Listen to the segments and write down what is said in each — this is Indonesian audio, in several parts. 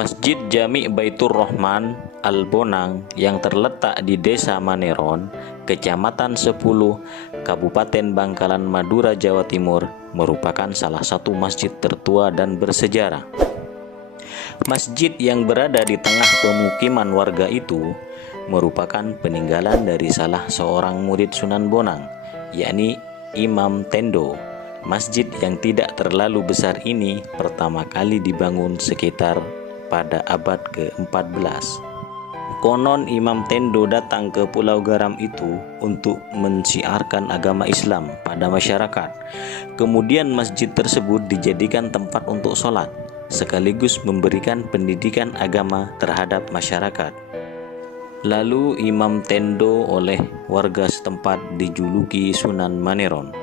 Masjid Jami' Baitur Rahman Al-Bonang yang terletak di Desa Maneron, Kecamatan 10, Kabupaten Bangkalan, Madura, Jawa Timur, merupakan salah satu masjid tertua dan bersejarah. Masjid yang berada di tengah pemukiman warga itu merupakan peninggalan dari salah seorang murid Sunan Bonang, yakni Imam Tendo. Masjid yang tidak terlalu besar ini pertama kali dibangun sekitar pada abad ke-14. Konon Imam Tendo datang ke Pulau Garam itu untuk mensiarkan agama Islam pada masyarakat. Kemudian masjid tersebut dijadikan tempat untuk sholat, sekaligus memberikan pendidikan agama terhadap masyarakat. Lalu Imam Tendo oleh warga setempat dijuluki Sunan Maneron.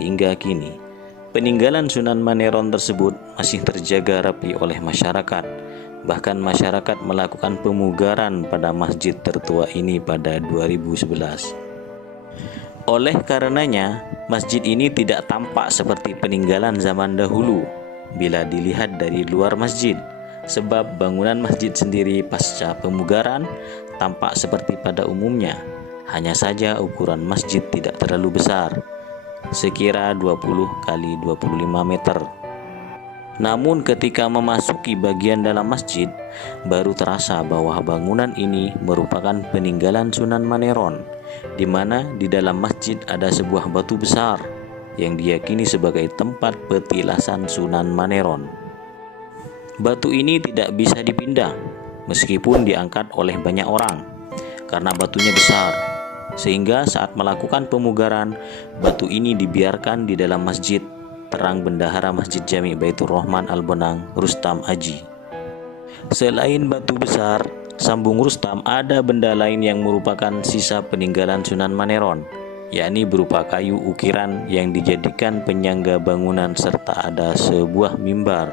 Hingga kini, peninggalan Sunan Maneron tersebut masih terjaga rapi oleh masyarakat. Bahkan masyarakat melakukan pemugaran pada masjid tertua ini pada 2011. Oleh karenanya, masjid ini tidak tampak seperti peninggalan zaman dahulu bila dilihat dari luar masjid, sebab bangunan masjid sendiri pasca pemugaran tampak seperti pada umumnya. Hanya saja ukuran masjid tidak terlalu besar, sekira 20 kali 25 meter. Namun ketika memasuki bagian dalam masjid, baru terasa bahwa bangunan ini merupakan peninggalan Sunan Maneron, di mana di dalam masjid ada sebuah batu besar yang diyakini sebagai tempat petilasan Sunan Maneron. Batu ini tidak bisa dipindah meskipun diangkat oleh banyak orang karena batunya besar, sehingga saat melakukan pemugaran, batu ini dibiarkan di dalam masjid. Terang Bendahara Masjid Jami' Baitur Rahman Al-Bonang, Rustam Aji. Selain batu besar, sambung Rustam, ada benda lain yang merupakan sisa peninggalan Sunan Maneron, yakni berupa kayu ukiran yang dijadikan penyangga bangunan serta ada sebuah mimbar.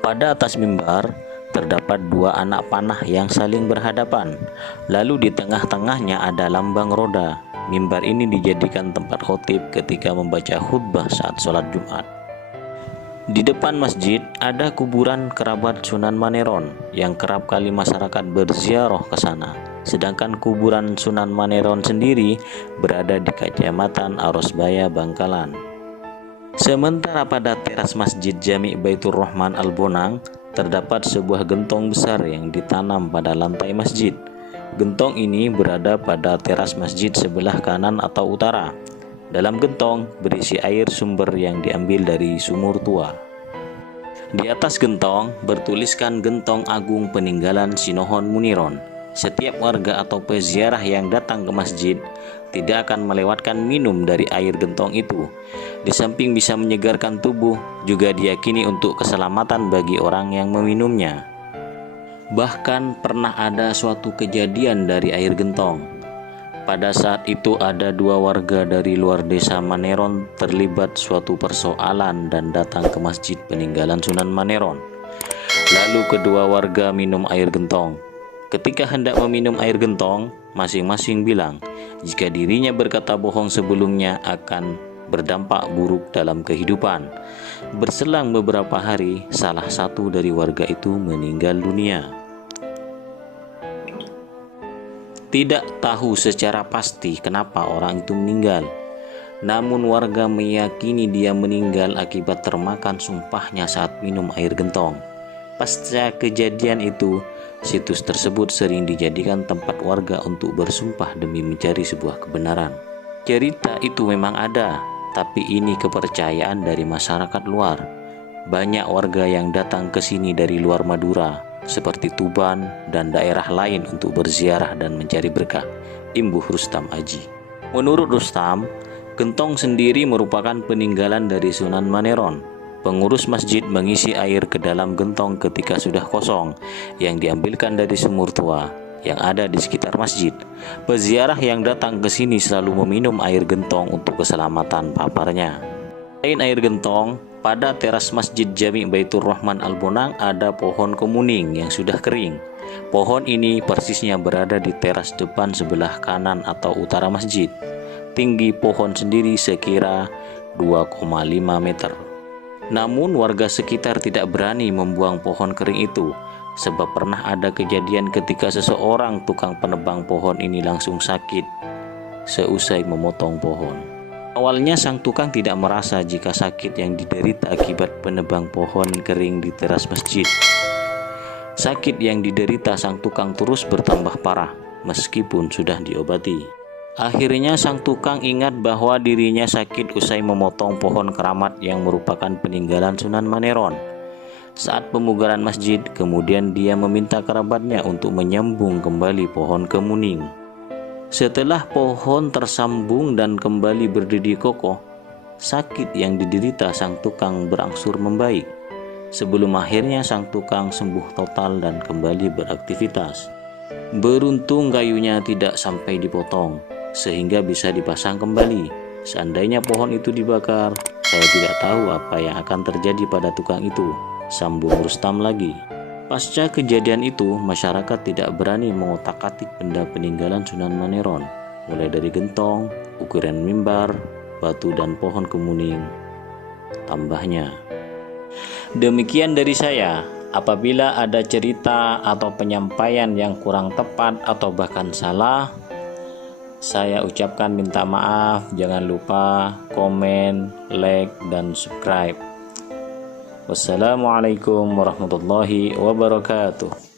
Pada atas mimbar terdapat dua anak panah yang saling berhadapan, lalu di tengah-tengahnya ada lambang roda. Mimbar ini dijadikan tempat khotib ketika membaca khutbah saat sholat Jumat. Di depan masjid ada kuburan kerabat Sunan Maneron yang kerap kali masyarakat berziarah ke sana. Sedangkan kuburan Sunan Maneron sendiri berada di Kecamatan Arosbaya, Bangkalan. Sementara pada teras Masjid Jami' Baitur Rahman Al-Bonang terdapat sebuah gentong besar yang ditanam pada lantai masjid. Gentong ini berada pada teras masjid sebelah kanan atau utara. Dalam gentong berisi air sumber yang diambil dari sumur tua. Di atas gentong bertuliskan Gentong Agung Peninggalan Sinohon Muniron. Setiap warga atau peziarah yang datang ke masjid tidak akan melewatkan minum dari air gentong itu. Di samping bisa menyegarkan tubuh, juga diyakini untuk keselamatan bagi orang yang meminumnya. Bahkan pernah ada suatu kejadian dari air gentong. Pada saat itu ada dua warga dari luar desa Maneron terlibat suatu persoalan dan datang ke masjid peninggalan Sunan Maneron. Lalu kedua warga minum air gentong. Ketika hendak meminum air gentong, masing-masing bilang jika dirinya berkata bohong sebelumnya akan berdampak buruk dalam kehidupan. Berselang beberapa hari, salah satu dari warga itu meninggal dunia. Tidak tahu secara pasti kenapa orang itu meninggal, namun warga meyakini dia meninggal akibat termakan sumpahnya saat minum air gentong. Pasca kejadian itu, situs tersebut sering dijadikan tempat warga untuk bersumpah demi mencari sebuah kebenaran. Cerita itu memang ada, tapi ini kepercayaan dari masyarakat luar. Banyak warga yang datang ke sini dari luar Madura, seperti Tuban dan daerah lain untuk berziarah dan mencari berkah. Imbuh Rustam Aji. Menurut Rustam, gentong sendiri merupakan peninggalan dari Sunan Maneron. Pengurus masjid mengisi air ke dalam gentong ketika sudah kosong, yang diambilkan dari sumur tua yang ada di sekitar masjid. Peziarah yang datang ke sini selalu meminum air gentong untuk keselamatan paparnya. Selain air gentong, pada teras Masjid Jami' Baitur Rahman Al-Bonang ada pohon kemuning yang sudah kering. Pohon ini persisnya berada di teras depan sebelah kanan atau utara masjid. Tinggi pohon sendiri sekira 2,5 meter. Namun warga sekitar tidak berani membuang pohon kering itu, sebab pernah ada kejadian ketika seseorang tukang penebang pohon ini langsung sakit seusai memotong pohon. Awalnya sang tukang tidak merasa jika sakit yang diderita akibat penebang pohon kering di teras masjid. Sakit yang diderita sang tukang terus bertambah parah meskipun sudah diobati. Akhirnya sang tukang ingat bahwa dirinya sakit usai memotong pohon keramat yang merupakan peninggalan Sunan Maneron. Saat pemugaran masjid, kemudian dia meminta kerabatnya untuk menyambung kembali pohon kemuning. Setelah pohon tersambung dan kembali berdiri kokoh, sakit yang diderita sang tukang berangsur membaik, sebelum akhirnya sang tukang sembuh total dan kembali beraktivitas. Beruntung kayunya tidak sampai dipotong, sehingga bisa dipasang kembali. Seandainya pohon itu dibakar, saya tidak tahu apa yang akan terjadi pada tukang itu, sambung Rustam lagi. Pasca kejadian itu, masyarakat tidak berani mengotak-atik benda peninggalan Sunan Maneron, mulai dari gentong, ukuran mimbar, batu dan pohon kemuning. Tambahnya, demikian dari saya. Apabila ada cerita atau penyampaian yang kurang tepat atau bahkan salah, saya ucapkan minta maaf. Jangan lupa komen, like, dan subscribe. Wassalamualaikum warahmatullahi wabarakatuh.